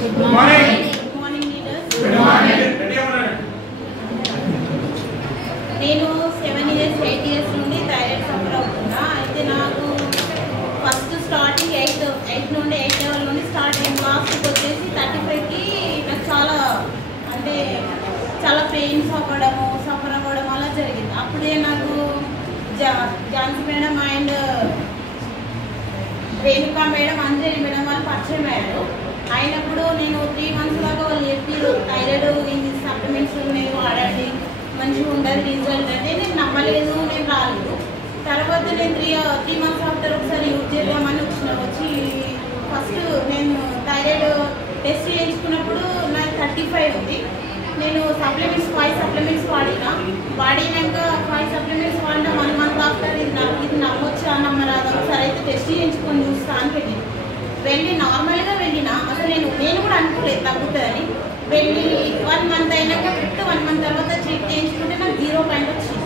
Good morning. Good morning, leaders. Good morning. నేను 7 years, 8 years నుండి thyroid suffer అవుతున్నా. అయితే నాకు ఫస్ట్ స్టార్టింగ్ 8 నుండి 8 లెవెల్ నుండి స్టార్ట్ అయింది. లాస్ట్కి వచ్చేసి 35కి నాకు చాలా పెయిన్స్ సఫర్ అవ్వడం అలా జరిగింది. అప్పుడే నాకు Jhansi madam and Renuka madam, Anjali madam వాళ్ళు పరిచయం అయ్యారు. అయినప్పుడు నేను 3 months దాకా వాళ్ళు చెప్పారు థైరాయిడ్ ఇది సప్లిమెంట్స్ ఉన్నాయి వాడండి, మంచిగా ఉండదు రిజల్ట్ అంటే నేను నమ్మలేదు, నేను రాలేదు. తర్వాత నేను 3 months ఆఫ్టర్ ఒకసారి యూజ్ చేద్దామని వచ్చి ఫస్ట్ నేను థైరాయిడ్ టెస్ట్ చేయించుకున్నప్పుడు నాకు 35 ఉంది. నేను 5 సప్లిమెంట్స్ వాడినాక 5 సప్లిమెంట్స్ వాడిన 1 month ఆఫ్టర్ ఇది నమ్మొచ్చా నమ్మరాదా ఒకసారి అయితే టెస్ట్ చేయించుకొని చూస్తా అని వెళ్ళి నార్మల్గా వెళ్ళినా. అసలు నేను కూడా అనుకోలేదు తగ్గుతుందని. వెళ్ళి 1 month అయినాక కరెక్ట్ 1 month తర్వాత చెక్ చేయించుకుంటే నాకు 0 పాయింట్ వచ్చింది.